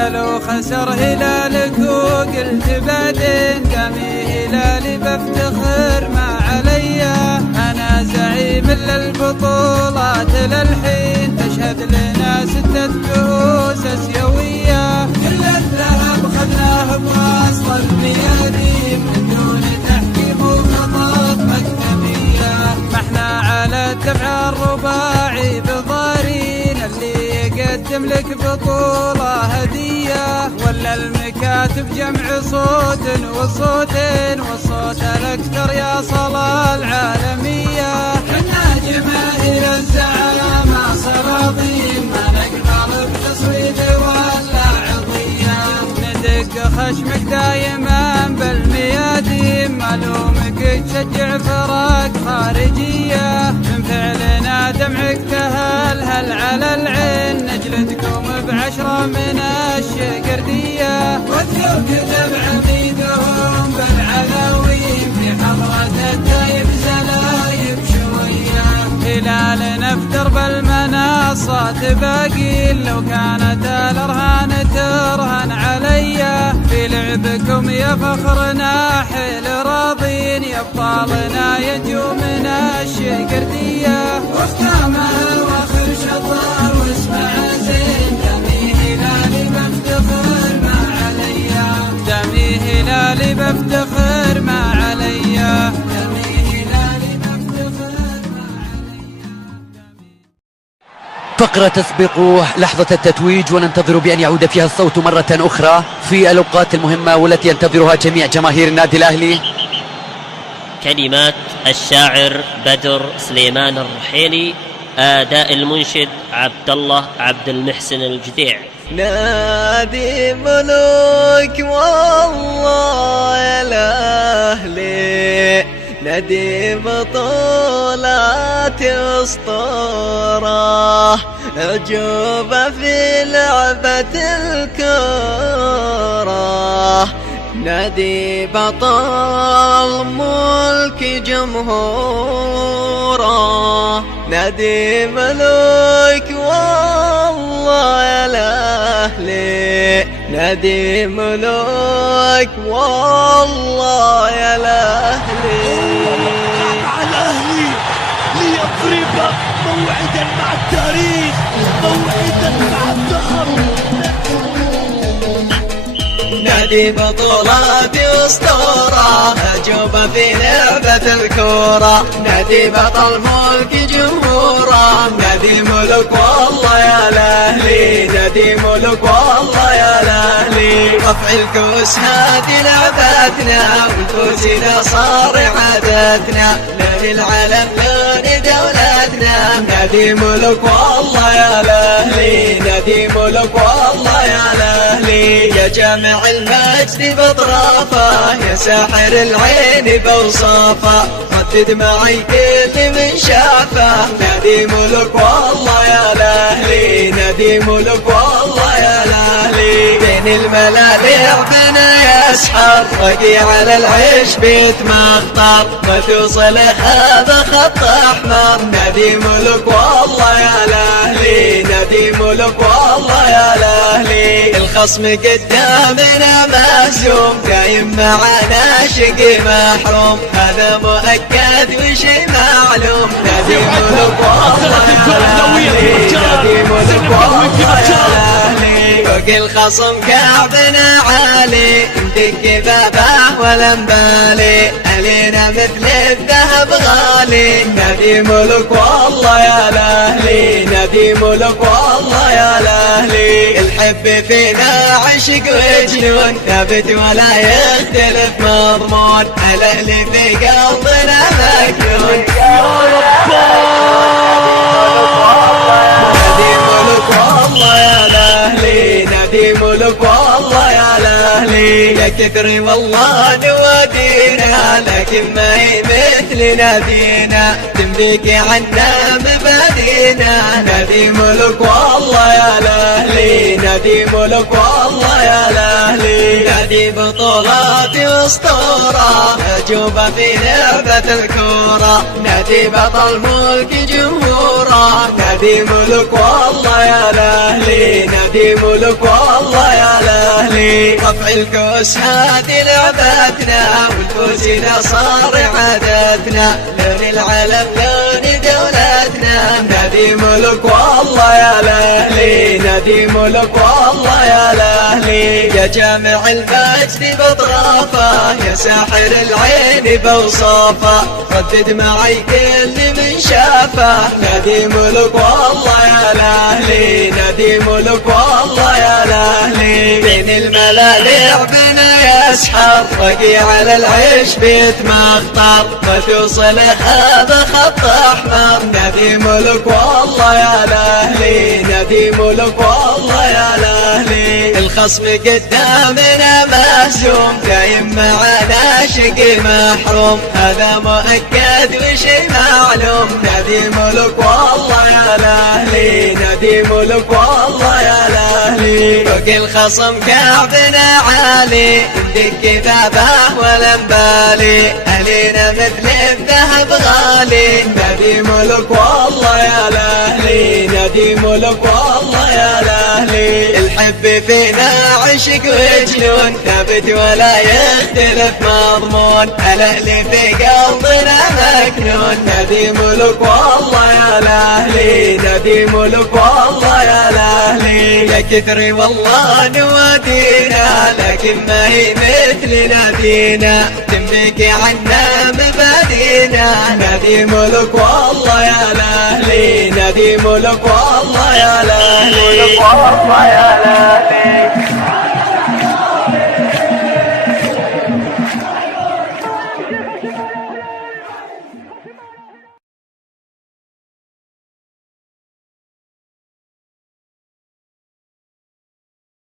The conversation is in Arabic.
قالوا خسر هلالك وقلت بعدين دامي هلالي بفتخر ما عليا. أنا زعيم للبطولات للحين تشهد لنا 6 كؤوس اسيوية. كل الذهب خذناه بواسطة الميادين من دون تحكيم وخطط مكتبية. ما احنا على الدفع الرباعي بضارين اللي يقدم لك بطولة هدية، ولا المكاتب جمع صوت وصوتين والصوت الأكثر يا صلاة العالمية. كنا جماهير الزعامة سلاطين ما نقبل بتصويت ولا عطية. ندق خشمك دايما بالميادين معلومك تشجع فرق خارجية. من فعلنا دمعك تهلهل على العين نجلدكم ب10 من الشقردية. واذكر كتب عقيدهم بالعناوين في حضرة التايب زلايب شوية. هلالنا في درب المنصات باقي لو كانت الارهان ترهن عليا. في لعبكم يا فخرنا حيل راضين يا ابطالنا ينجومنا الشقردية. واختامها واخر شطار واسمع زين دمي هلالي بفتخر ما عليا. دمي هلالي بفتخر ما عليا. دمي هلالي بفتخر ما عليا. فقرة تسبق لحظة التتويج وننتظر بأن يعود فيها الصوت مرة أخرى في الأوقات المهمة والتي ينتظرها جميع جماهير النادي الأهلي. كلمات الشاعر بدر سليمان الرحيلي، أداء المنشد عبد الله عبد المحسن الجديع. نادي ملوك والله يا الأهلي نادي بطولات أسطورة عجوبة في لعبة الكرة. نادي بطل ملك جمهوره نادي ملوك والله يا الأهلي نادي ملوك والله يا الأهلي. مع الأهلي ليضرب موعدا مع التاريخ موعدا مع الدهر. نادي بطولات أسطورة عجوبة في لعبة الكورة. نادي بطل ملك جمهوره نادي ملك والله يا الأهلي نادي ملك والله يا الأهلي. رفع الكؤوس هذه لعبتنا والفوزنا صار عادتنا. نادي العالم نادي دولتنا نادي ملك والله يا الأهلي نادي ملك والله يا الأهلي. يا جامع المجد بأطرافه يا ساحر العين بوصافه ردد معي كل من شافه. نادي ملك والله يا الأهلي نادي ملك والله يا الأهلي. بين الملا لعبنا يسحر رقي على العيش بيتمخطر ما توصل هذا خط أحمر. نادي ملك والله يا الأهلي نادي ملك والله يا الأهلي. الخصم قدامنا مهزوم دايم معانا شقي محروم هذا مؤكد وشي معلوم. نادي ملك والله يا الأهلي نادي ملك والله يا الأهلي. فوق الخصم كعبنا عالي ندق بابه ولا مبالي علينا مثل الذهب غالي. نادي ملك والله يا الأهلي نادي ملك والله يا الأهلي. الحب فينا عشق وجنون ثابت ولا يختلف مضمون الأهلي في قلبنا مكنون. نادي ملك والله يا الأهلي نادي ملك والله يا الأهلي. يا كثر والله نوادينا لكن ما هي مثل مثل نادينا تنبيك عنا مبادينا. نادي ملك والله يا الاهلي، نادي ملك والله يا الاهلي. نادي بطولات واسطوره نجوبه في لعبه الكوره. نادي بطل ملك جمهوره. نادي ملك والله يا الاهلي، نادي ملك والله يا الاهلي. رفع الكؤوس هذه لعبتنا والفوز اذا صار عادتنا. لون العلم لون دولتنا. نادي ملك والله يا الاهلي، نادي ملك والله يا الاهلي. يا جامع المجد باطرافه، يا ساحر العين بوصافه. ردد معي كل من شافه. نادي ملك والله يا الاهلي، نادي ملك والله يا الاهلي. بين الملا لعبنا يسحر، رقي على العيش بيت مخطر. ما توصل هذا خط احمر. نادي ملك والله يا الاهلي، نادي ملك والله يا الاهلي. الخصم قدامنا مهزوم، دايم معنا شقي محروم. هذا مؤكد وشي معلوم. نادي ملك والله يا الاهلي، نادي ملك والله يا الاهلي. فوق الخصم كعبنا عالي، ندق بابه ولا نبالي. اهلينا مثل الذهب غالي. نادي ملك والله يا الاهلي، نادي ملك والله يا الاهلي. الحب فينا عشق وجنون، ثابت ولا يختلف مضمون. الاهلي في قلبنا مكنون. نادي ملك والله يا الاهلي، نادي ملك والله يا الاهلي. يا كثر والله نوادينا، لكن ما هي مثل نادينا تنبيك عنا مبادينا. نادي ملك والله يا الاهلي، نادي ملك والله يا الاهلي، ملك والله يا الاهلي.